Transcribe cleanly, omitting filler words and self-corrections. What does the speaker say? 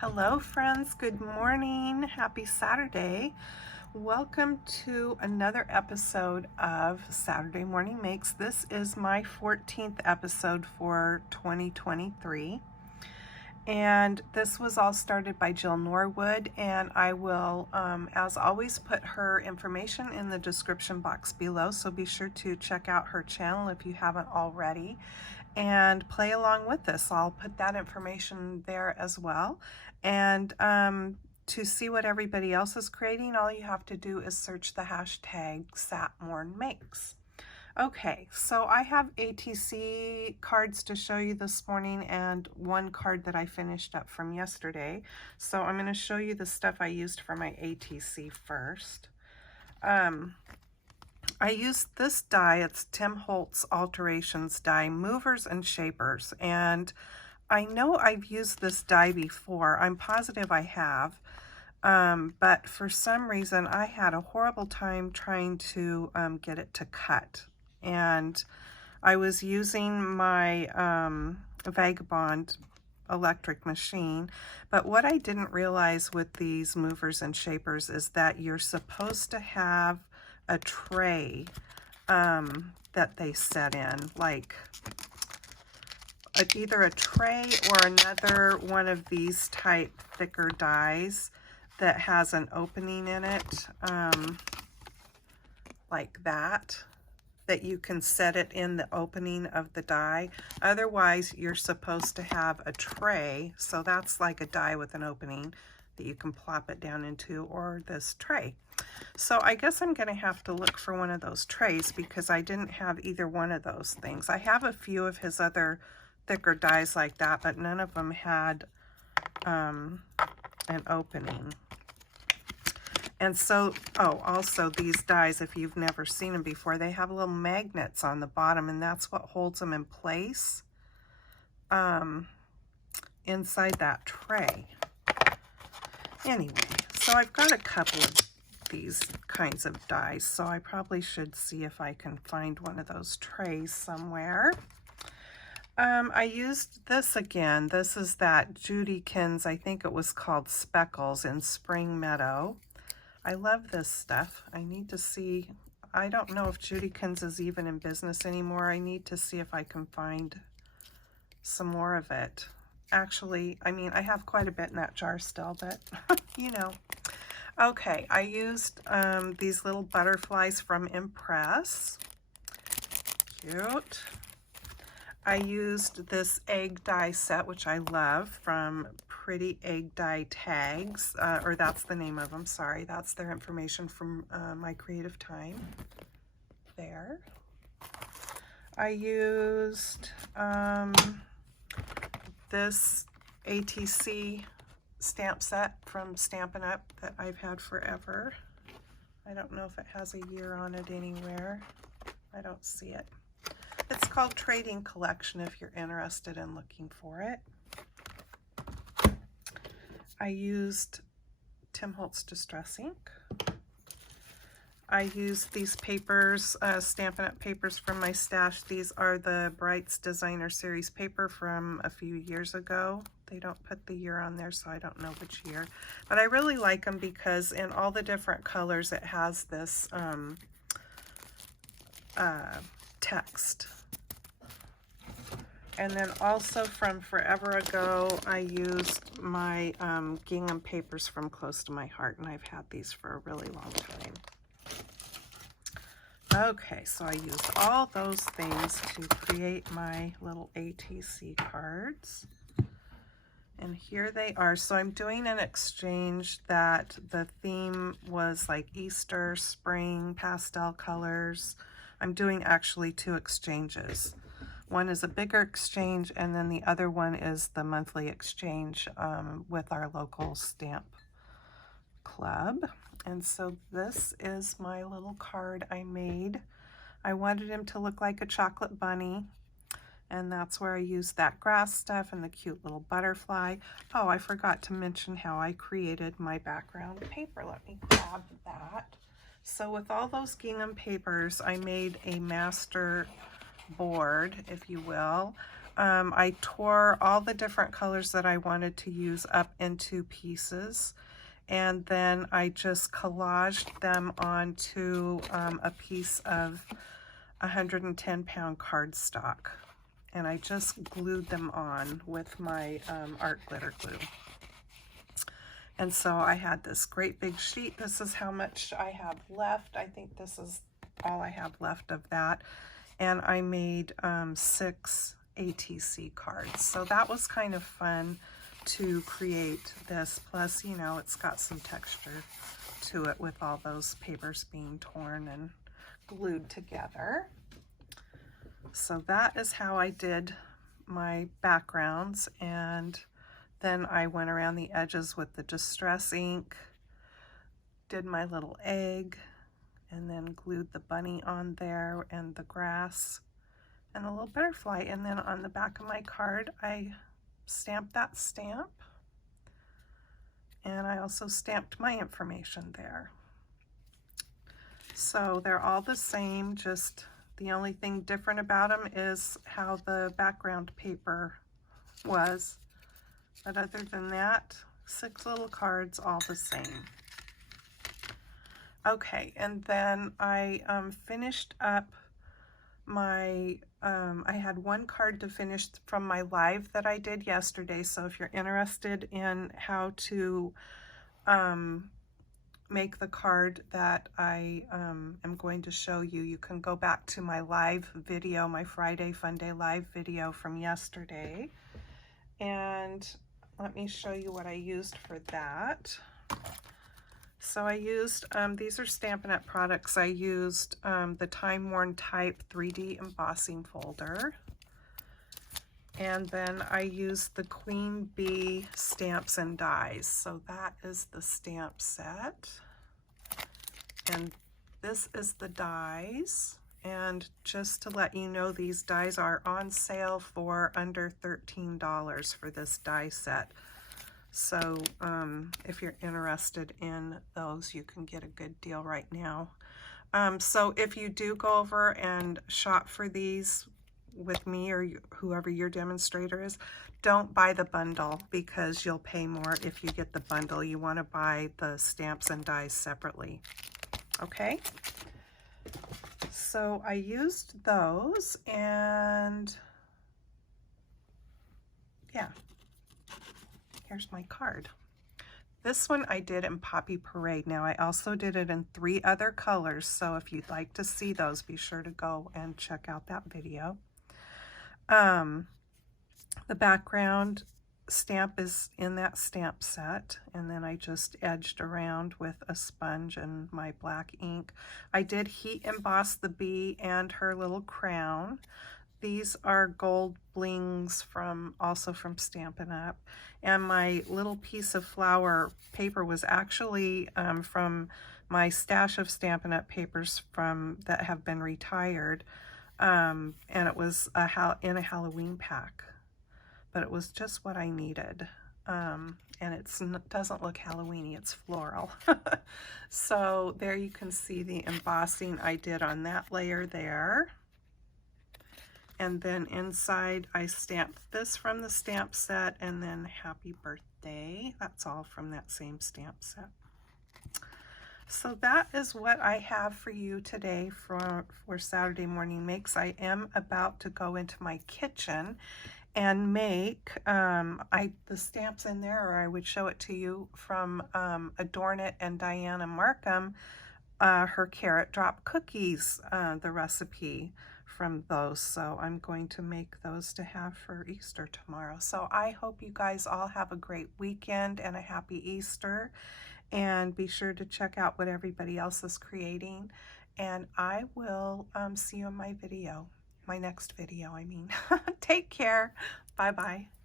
Hello friends, good morning, happy Saturday. Welcome to another episode of Saturday Morning Makes. This is my 14th episode for 2023. And this was all started by Jill Norwood, and I will, as always, put her information in the description box below, so be sure to check out her channel if you haven't already and play along with us. I'll put that information there as well. And to see what everybody else is creating, all you have to do is search the hashtag SatMornMakes. Okay, so I have ATC cards to show you this morning and one card that I finished up from yesterday. So I'm going to show you the stuff I used for my ATC first. I used this die. It's Tim Holtz Alterations die, Movers and Shapers. And I know I've used this die before. I'm positive I have. But for some reason, I had a horrible time trying to get it to cut. And I was using my Vagabond electric machine. But what I didn't realize with these movers and shapers is that you're supposed to have a tray that they set in, like either a tray or another one of these type thicker dies that has an opening in it, like that you can set it in the opening of the die. Otherwise, you're supposed to have a tray, so that's like a die with an opening that you can plop it down into, or this tray. So I guess I'm going to have to look for one of those trays because I didn't have either one of those things. I have a few of his other thicker dies like that, but none of them had an opening. And so, oh, also these dies, if you've never seen them before, they have little magnets on the bottom, and that's what holds them in place inside that tray. Anyway, so I've got a couple of these kinds of dies, so I probably should see if I can find one of those trays somewhere. I used this again. This is that Judykins, I think it was called Speckles in Spring Meadow. I love this stuff. I need to see, I don't know if Judykins is even in business anymore. I need to see if I can find some more of it. Actually, I mean, I have quite a bit in that jar still, but you know. Okay, I used these little butterflies from Impress. Cute. I used this egg die set, which I love, from Pretty Egg Die Tags, or that's the name of them, sorry. That's their information from my creative time. There. I used this ATC stamp set from Stampin' Up! That I've had forever. I don't know if it has a year on it anywhere. I don't see it. It's called Trading Collection if you're interested in looking for it. I used Tim Holtz Distress Ink. I used these papers, Stampin' Up! Papers from my stash. These are the Brights Designer Series paper from a few years ago. They don't put the year on there, so I don't know which year. But I really like them because in all the different colors it has this text. And then also from forever ago, I used my gingham papers from Close to My Heart, and I've had these for a really long time. Okay, so I used all those things to create my little ATC cards. And here they are. So I'm doing an exchange that the theme was like Easter, spring, pastel colors. I'm doing actually two exchanges. One is a bigger exchange, and then the other one is the monthly exchange with our local stamp club. And so this is my little card I made. I wanted him to look like a chocolate bunny, and that's where I used that grass stuff and the cute little butterfly. Oh, I forgot to mention how I created my background paper. Let me grab that. So with all those gingham papers, I made a master board, if you will, I tore all the different colors that I wanted to use up into pieces, and then I just collaged them onto a piece of 110-pound cardstock, and I just glued them on with my art glitter glue. And so I had this great big sheet. This is how much I have left. I think this is all I have left of that. And I made 6 ATC cards. So that was kind of fun to create this. Plus, you know, it's got some texture to it with all those papers being torn and glued together. So that is how I did my backgrounds, and then I went around the edges with the Distress ink, did my little egg, and then glued the bunny on there and the grass and a little butterfly. And then on the back of my card, I stamped that stamp, and I also stamped my information there. So they're all the same, just the only thing different about them is how the background paper was. But other than that, 6 little cards, all the same. Okay, and then I finished up my, I had 1 card to finish from my live that I did yesterday. So if you're interested in how to make the card that I am going to show you, you can go back to my live video, my Friday Fun Day live video from yesterday. And let me show you what I used for that. So I used, these are Stampin' Up! Products. I used the Time Worn Type 3D embossing folder. And then I used the Queen Bee stamps and dies. So that is the stamp set. And this is the dies. And just to let you know, these dies are on sale for under $13 for this die set. So if you're interested in those, you can get a good deal right now. So if you do go over and shop for these with me or whoever your demonstrator is, don't buy the bundle because you'll pay more if you get the bundle. You want to buy the stamps and dies separately. Okay? So I used those, and yeah, here's my card. This one I did in Poppy Parade. Now I also did it in 3 other colors, so if you'd like to see those, be sure to go and check out that video. The background stamp is in that stamp set, and then I just edged around with a sponge and my black ink. I did heat emboss the bee and her little crown. These are gold blings also from Stampin' Up! And my little piece of flower paper was actually from my stash of Stampin' Up! Papers that have been retired. And it was in a Halloween pack. But it was just what I needed. And it doesn't look Halloween-y, it's floral. So there you can see the embossing I did on that layer there. And then inside I stamped this from the stamp set, and then Happy Birthday. That's all from that same stamp set. So that is what I have for you today for Saturday Morning Makes. I am about to go into my kitchen and make the stamps in there, or I would show it to you from Adorn It and Diana Markham, her carrot drop cookies, the recipe from those. So I'm going to make those to have for Easter tomorrow. So I hope you guys all have a great weekend and a happy Easter, and be sure to check out what everybody else is creating, and I will see you in my next video, I mean. Take care. Bye-bye.